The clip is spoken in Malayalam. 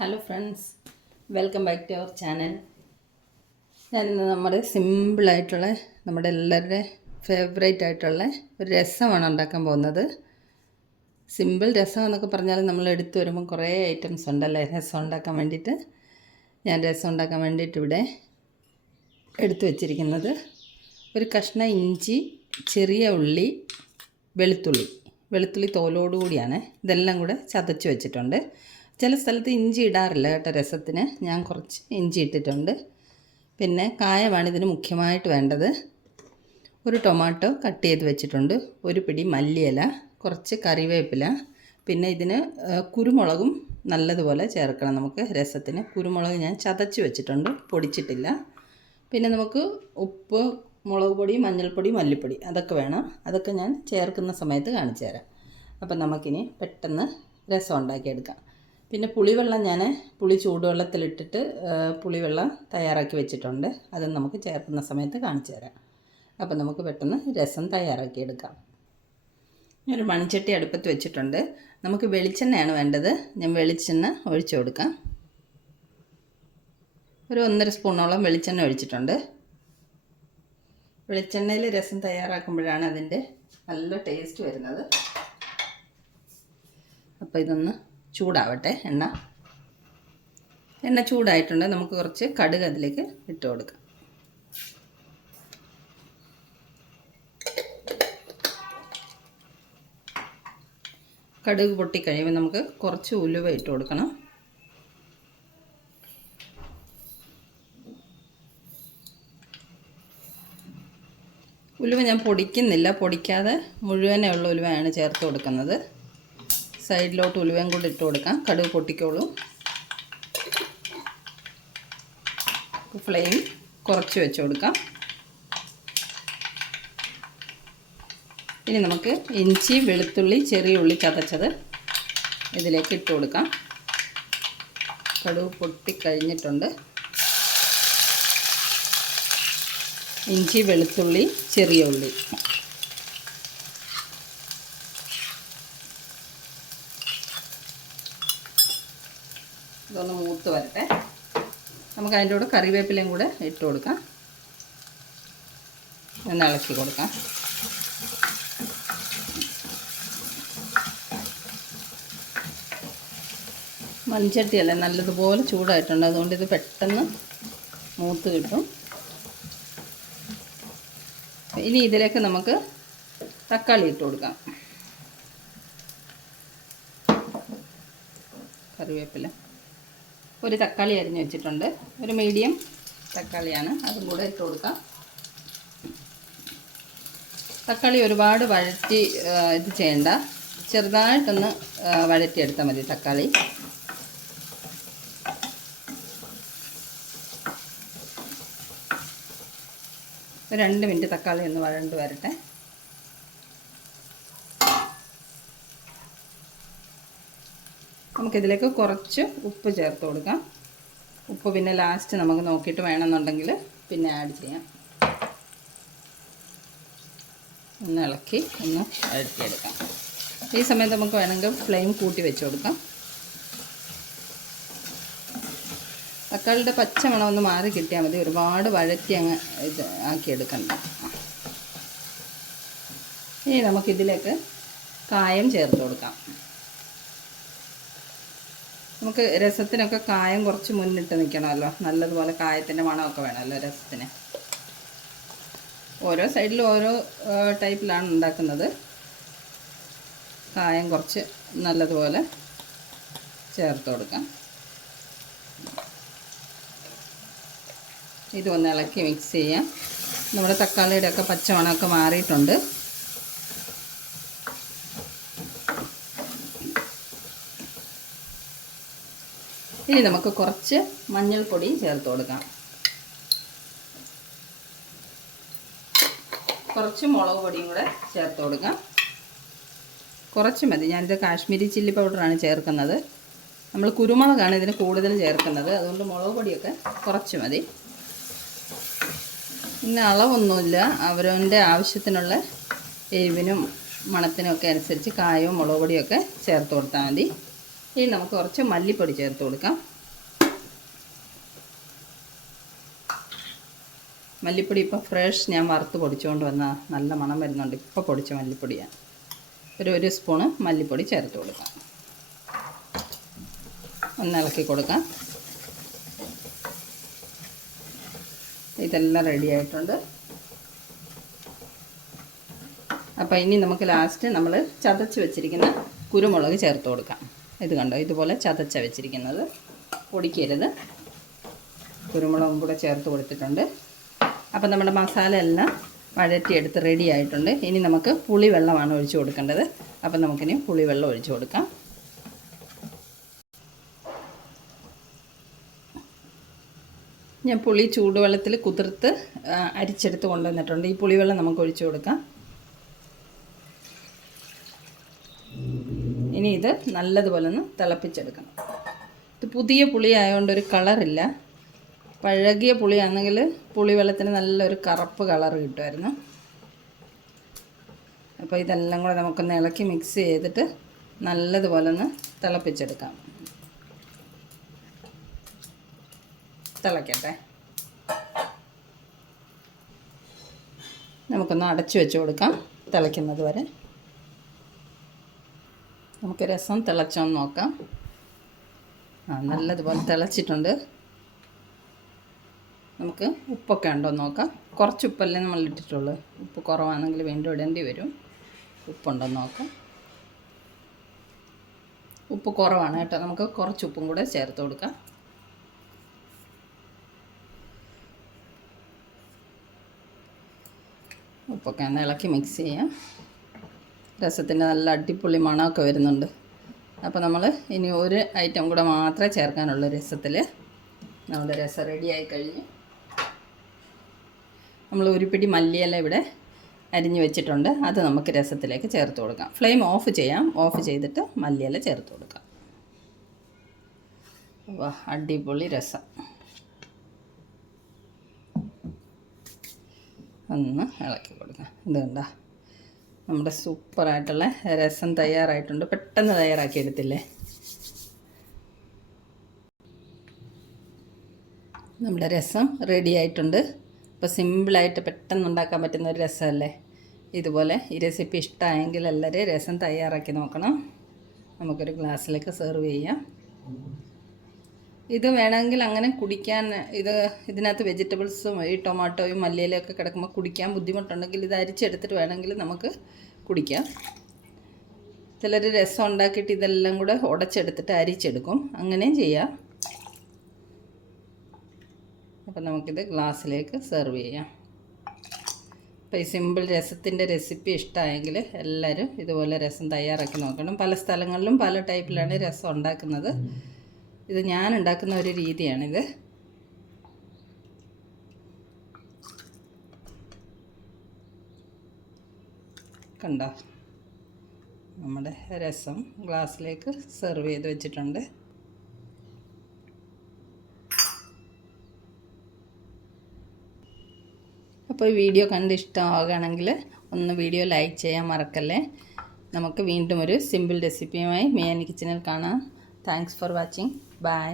Hello friends, welcome back to our channel. ഞാനിന്ന് നമ്മുടെ സിമ്പിളായിട്ടുള്ള നമ്മുടെ എല്ലാവരുടെ ഫേവറേറ്റ് ആയിട്ടുള്ള ഒരു രസമാണ് ഉണ്ടാക്കാൻ പോകുന്നത്. സിമ്പിൾ രസം എന്നൊക്കെ പറഞ്ഞാൽ നമ്മൾ എടുത്തു വരുമ്പോൾ കുറേ ഐറ്റംസ് ഉണ്ടല്ലേ രസം ഉണ്ടാക്കാൻ വേണ്ടിയിട്ട്. ഞാൻ രസം ഉണ്ടാക്കാൻ വേണ്ടിയിട്ട് ഇവിടെ എടുത്തു വച്ചിരിക്കുന്നത് ഒരു കഷ്ണം ഇഞ്ചി, ചെറിയ ഉള്ളി, വെളുത്തുള്ളി തോലോടുകൂടിയാണ്. ഇതെല്ലാം കൂടെ ചതച്ച് വെച്ചിട്ടുണ്ട്. ചില സ്ഥലത്ത് ഇഞ്ചി ഇടാറില്ല കേട്ടോ രസത്തിന്. ഞാൻ കുറച്ച് ഇഞ്ചി ഇട്ടിട്ടുണ്ട്. പിന്നെ കായമാണ് ഇതിന് മുഖ്യമായിട്ട് വേണ്ടത്. ഒരു ടൊമാറ്റോ കട്ട് ചെയ്ത് വെച്ചിട്ടുണ്ട്. ഒരു പിടി മല്ലിയില, കുറച്ച് കറിവേപ്പില. പിന്നെ ഇതിന് കുരുമുളകും നല്ലതുപോലെ ചേർക്കണം നമുക്ക് രസത്തിന്. കുരുമുളക് ഞാൻ ചതച്ച് വെച്ചിട്ടുണ്ട്, പൊടിച്ചിട്ടില്ല. പിന്നെ നമുക്ക് ഉപ്പ്, മുളക് പൊടി, മഞ്ഞൾപ്പൊടി, മല്ലിപ്പൊടി അതൊക്കെ വേണം. അതൊക്കെ ഞാൻ ചേർക്കുന്ന സമയത്ത് കാണിച്ചു തരാം. അപ്പം നമുക്കിനി പെട്ടെന്ന് രസം ഉണ്ടാക്കിയെടുക്കാം. പിന്നെ പുളിവെള്ളം ഞാൻ പുളി ചൂടുവെള്ളത്തിലിട്ടിട്ട് പുളിവെള്ളം തയ്യാറാക്കി വെച്ചിട്ടുണ്ട്. അത് നമുക്ക് ചേർക്കുന്ന സമയത്ത് കാണിച്ചു തരാം. അപ്പം നമുക്ക് പെട്ടെന്ന് രസം തയ്യാറാക്കിയെടുക്കാം. ഒരു മൺചട്ടി അടുപ്പത്ത് വെച്ചിട്ടുണ്ട്. നമുക്ക് വെളിച്ചെണ്ണയാണ് വേണ്ടത്. ഞാൻ വെളിച്ചെണ്ണ ഒഴിച്ചു കൊടുക്കാം. ഒരു 1.5 സ്പൂണോളം വെളിച്ചെണ്ണ ഒഴിച്ചിട്ടുണ്ട്. വെളിച്ചെണ്ണയിൽ രസം തയ്യാറാക്കുമ്പോഴാണ് അതിൻ്റെ നല്ല ടേസ്റ്റ് വരുന്നത്. അപ്പോൾ ഇതൊന്ന് ചൂടാവട്ടെ. എണ്ണ ചൂടായിട്ടുണ്ട്. നമുക്ക് കുറച്ച് കടുക് അതിലേക്ക് ഇട്ട് കൊടുക്കാം. കടുക് പൊട്ടിക്കഴിയുമ്പോൾ നമുക്ക് കുറച്ച് ഉലുവ ഇട്ട് കൊടുക്കണം. ഉലുവ ഞാൻ പൊടിക്കുന്നില്ല. പൊടിക്കാതെ മുഴുവനുള്ള ഉലുവയാണ് ചേർത്ത് കൊടുക്കുന്നത്. സൈഡിലോട്ട് ഉലുവയും കൂടി ഇട്ട് കൊടുക്കാം. കടുക് പൊട്ടിക്കോളും. ഫ്ലെയിം കുറച്ച് വെച്ച് കൊടുക്കാം. ഇനി നമുക്ക് ഇഞ്ചി, വെളുത്തുള്ളി, ചെറിയ ഉള്ളി ചതച്ചത് ഇതിലേക്ക് ഇട്ട് കൊടുക്കാം. കടുക് പൊട്ടിക്കഴിഞ്ഞിട്ടുണ്ട്. ഇഞ്ചി, വെളുത്തുള്ളി, ചെറിയ ഉള്ളി ഇതൊന്ന് മൂത്ത് വരട്ടെ. നമുക്ക് അതിൻ്റെ കൂടെ കറിവേപ്പിലയും കൂടെ ഇട്ട് കൊടുക്കാം. ഒന്ന് ഇളക്കി കൊടുക്കാം. മൺചട്ടിയല്ലേ, നല്ലതുപോലെ ചൂടായിട്ടുണ്ട്. അതുകൊണ്ട് ഇത് പെട്ടെന്ന് മൂത്ത് കിട്ടും. ഇനി ഇതിലേക്ക് നമുക്ക് തക്കാളി ഇട്ട് കൊടുക്കാം. കറിവേപ്പില, ഒരു തക്കാളി അരിഞ്ഞ് വെച്ചിട്ടുണ്ട്. ഒരു മീഡിയം തക്കാളിയാണ്, അതും കൂടെ ഇട്ട് കൊടുക്കാം. തക്കാളി ഒരുപാട് വഴറ്റി ഇത് ചെയ്യണ്ട, ചെറുതായിട്ടൊന്ന് വഴറ്റിയെടുത്താൽ മതി തക്കാളി. ഒരു 2 മിനിറ്റ് തക്കാളി ഒന്ന് വഴണ്ട് വരട്ടെ. നമുക്കിതിലേക്ക് കുറച്ച് ഉപ്പ് ചേർത്ത് കൊടുക്കാം. ഉപ്പ് പിന്നെ ലാസ്റ്റ് നമുക്ക് നോക്കിയിട്ട് വേണമെന്നുണ്ടെങ്കിൽ പിന്നെ ആഡ് ചെയ്യാം. ഒന്ന് ഇളക്കി ഒന്ന് വഴറ്റിയെടുക്കാം. ഈ സമയത്ത് നമുക്ക് വേണമെങ്കിൽ ഫ്ലെയിം കൂട്ടി വെച്ച് കൊടുക്കാം. തക്കാളിയുടെ പച്ചമണം ഒന്ന് മാറി കിട്ടിയാൽ മതി. ഒരുപാട് വഴറ്റി അങ്ങ് ഇത് ആക്കിയെടുക്കണ്ട. ഇനി നമുക്കിതിലേക്ക് കായം ചേർത്ത് കൊടുക്കാം. നമുക്ക് രസത്തിനൊക്കെ കായം കുറച്ച് മുന്നിട്ട് നിൽക്കണമല്ലോ. നല്ലതുപോലെ കായത്തിൻ്റെ മണമൊക്കെ വേണമല്ലോ രസത്തിന്. ഓരോ സൈഡിലും ഓരോ ടൈപ്പിലാണ് ഉണ്ടാക്കുന്നത്. കായം കുറച്ച് നല്ലതുപോലെ ചേർത്ത് കൊടുക്കാം. ഇതൊന്ന് ഇളക്കി മിക്സ് ചെയ്യാം. നമ്മുടെ തക്കാളിയുടെ ഒക്കെ പച്ചമണമൊക്കെ മാറിയിട്ടുണ്ട്. ഇനി നമുക്ക് കുറച്ച് മഞ്ഞൾപ്പൊടി ചേർത്ത് കൊടുക്കാം. കുറച്ച് മുളക് പൊടിയും കൂടെ ചേർത്ത് കൊടുക്കാം. കുറച്ച് മതി. ഞാനിത് കാശ്മീരി ചില്ലി പൗഡറാണ് ചേർക്കുന്നത്. നമ്മൾ കുരുമുളകാണ് ഇതിന് കൂടുതൽ ചേർക്കുന്നത്. അതുകൊണ്ട് മുളക് പൊടിയൊക്കെ കുറച്ച് മതി. ഇന്ന അളവൊന്നുമില്ല. അവരവൻ്റെ ആവശ്യത്തിനുള്ള എരിവിനും മണത്തിനും ഒക്കെ അനുസരിച്ച് കായവും മുളക് പൊടിയൊക്കെ ചേർത്ത് കൊടുത്താൽ മതി. ഇനി നമുക്ക് കുറച്ച് മല്ലിപ്പൊടി ചേർത്ത് കൊടുക്കാം. മല്ലിപ്പൊടി ഇപ്പോൾ ഫ്രഷ് ഞാൻ വറുത്ത് പൊടിച്ചുകൊണ്ട് വന്ന നല്ല മണം വരുന്നുണ്ട്. ഇപ്പോൾ പൊടിച്ച മല്ലിപ്പൊടിയാണ്. ഒരു സ്പൂണ് മല്ലിപ്പൊടി ചേർത്ത് കൊടുക്കാം. ഒന്ന് ഇളക്കി കൊടുക്കാം. ഇതെല്ലാം റെഡി ആയിട്ടുണ്ട്. അപ്പോൾ ഇനി നമുക്ക് ലാസ്റ്റ് നമ്മൾ ചതച്ച് വെച്ചിരിക്കുന്ന കുരുമുളക് ചേർത്ത് കൊടുക്കാം. ഇത് കണ്ടോ, ഇതുപോലെ ചതച്ച വെച്ചിരിക്കുന്നത്, പൊടിക്കരുത്. കുരുമുളകും കൂടെ ചേർത്ത് കൊടുത്തിട്ടുണ്ട്. അപ്പോൾ നമ്മുടെ മസാല എല്ലാം വഴറ്റിയെടുത്ത് റെഡി ആയിട്ടുണ്ട്. ഇനി നമുക്ക് പുളിവെള്ളമാണ് ഒഴിച്ച് കൊടുക്കേണ്ടത്. അപ്പം നമുക്കിനി പുളിവെള്ളം ഒഴിച്ച് കൊടുക്കാം. ഞാൻ പുളി ചൂടുവെള്ളത്തിൽ കുതിർത്ത് അരിച്ചെടുത്ത് കൊണ്ടുവന്നിട്ടുണ്ട്. ഈ പുളിവെള്ളം നമുക്ക് ഒഴിച്ച് കൊടുക്കാം. ഇനി ഇത് നല്ലതുപോലെ ഒന്ന് തിളപ്പിച്ചെടുക്കണം. ഇത് പുതിയ പുളി ആയതുകൊണ്ട് ഒരു കളറില്ല. പഴകിയ പുളിയാണെങ്കിൽ പുളിവെള്ളത്തിന് നല്ലൊരു കറുപ്പ് കളർ കിട്ടുമായിരുന്നു. അപ്പോൾ ഇതെല്ലാം കൂടെ നമുക്കൊന്ന് ഇളക്കി മിക്സ് ചെയ്തിട്ട് നല്ലതുപോലെ ഒന്ന് തിളപ്പിച്ചെടുക്കാം. തിളക്കട്ടെ. നമുക്കൊന്ന് അടച്ചു വെച്ച് കൊടുക്കാം തിളയ്ക്കുന്നത് വരെ. നമുക്ക് രസം തിളച്ചോന്ന് നോക്കാം. നല്ലതുപോലെ തിളച്ചിട്ടുണ്ട്. നമുക്ക് ഉപ്പൊക്കെ ഉണ്ടോ എന്ന് നോക്കാം. കുറച്ച് ഉപ്പല്ലേ നമ്മൾ ഇട്ടിട്ടുള്ളൂ. ഉപ്പ് കുറവാണെങ്കിൽ വീണ്ടും ഇടേണ്ടി വരും. ഉപ്പുണ്ടോ എന്ന് നോക്കാം. ഉപ്പ് കുറവാണ് കേട്ടോ. നമുക്ക് കുറച്ച് ഉപ്പും കൂടെ ചേർത്ത് കൊടുക്കാം. ഉപ്പൊക്കെ ഒന്ന് ഇളക്കി മിക്സ് ചെയ്യാം. രസത്തിൻ്റെ നല്ല അടിപൊളി മണമൊക്കെ വരുന്നുണ്ട്. അപ്പോൾ നമ്മൾ ഇനി ഒരു ഐറ്റം കൂടെ മാത്രമേ ചേർക്കാനുള്ളൂ രസത്തിൽ. നമ്മുടെ രസം റെഡിയായി കഴിഞ്ഞ് നമ്മൾ ഒരു പിടി മല്ലിയില ഇവിടെ അരിഞ്ഞ് വെച്ചിട്ടുണ്ട്. അത് നമുക്ക് രസത്തിലേക്ക് ചേർത്ത് കൊടുക്കാം. ഫ്ലെയിം ഓഫ് ചെയ്യാം. ഓഫ് ചെയ്തിട്ട് മല്ലിയില ചേർത്ത് കൊടുക്കാം. വാ, അടിപൊളി രസം. ഒന്ന് ഇളക്കി കൊടുക്കാം. ഇത് കണ്ടോ, നമ്മുടെ സൂപ്പറായിട്ടുള്ള രസം തയ്യാറായിട്ടുണ്ട്. പെട്ടെന്ന് തയ്യാറാക്കി എടുത്തില്ലേ. നമ്മുടെ രസം റെഡി ആയിട്ടുണ്ട്. ഇപ്പോൾ സിമ്പിളായിട്ട് പെട്ടെന്ന് ഉണ്ടാക്കാൻ പറ്റുന്ന ഒരു രസമല്ലേ. ഇതുപോലെ ഈ റെസിപ്പി ഇഷ്ടമായെങ്കിൽ എല്ലാവരും രസം തയ്യാറാക്കി നോക്കണം. നമുക്കൊരു ഗ്ലാസ്സിലേക്ക് സെർവ് ചെയ്യാം. ഇത് വേണമെങ്കിൽ അങ്ങനെ കുടിക്കാൻ, ഇതിനകത്ത് വെജിറ്റബിൾസും ഈ ടൊമാറ്റോയും മല്ലിയിലൊക്കെ കിടക്കുമ്പോൾ കുടിക്കാൻ ബുദ്ധിമുട്ടുണ്ടെങ്കിൽ ഇത് അരിച്ചെടുത്തിട്ട് വേണമെങ്കിൽ നമുക്ക് കുടിക്കാം. ചിലർ രസം ഉണ്ടാക്കിയിട്ട് ഇതെല്ലാം കൂടെ ഉടച്ചെടുത്തിട്ട് അരിച്ചെടുക്കും. അങ്ങനെയും ചെയ്യാം. അപ്പം നമുക്കിത് ഗ്ലാസ്സിലേക്ക് സെർവ് ചെയ്യാം. അപ്പോൾ ഈ സിമ്പിൾ രസത്തിൻ്റെ റെസിപ്പി ഇഷ്ടമായെങ്കിൽ എല്ലാവരും ഇതുപോലെ രസം തയ്യാറാക്കി നോക്കണം. പല സ്ഥലങ്ങളിലും പല ടൈപ്പിലാണ് രസം ഉണ്ടാക്കുന്നത്. ഇത് ഞാൻ ഉണ്ടാക്കുന്ന ഒരു രീതിയാണിത്. കണ്ടോ, നമ്മുടെ രസം ഗ്ലാസ്സിലേക്ക് സെർവ് ചെയ്ത് വെച്ചിട്ടുണ്ട്. അപ്പോൾ ഈ വീഡിയോ കണ്ട് ഇഷ്ടമാവുകയാണെങ്കിൽ ഒന്ന് വീഡിയോ ലൈക്ക് ചെയ്യാൻ മറക്കല്ലേ. നമുക്ക് വീണ്ടും ഒരു സിമ്പിൾ റെസിപ്പിയുമായി മിയാനി കിച്ചണിൽ കാണാം. Thanks for watching. ബൈ.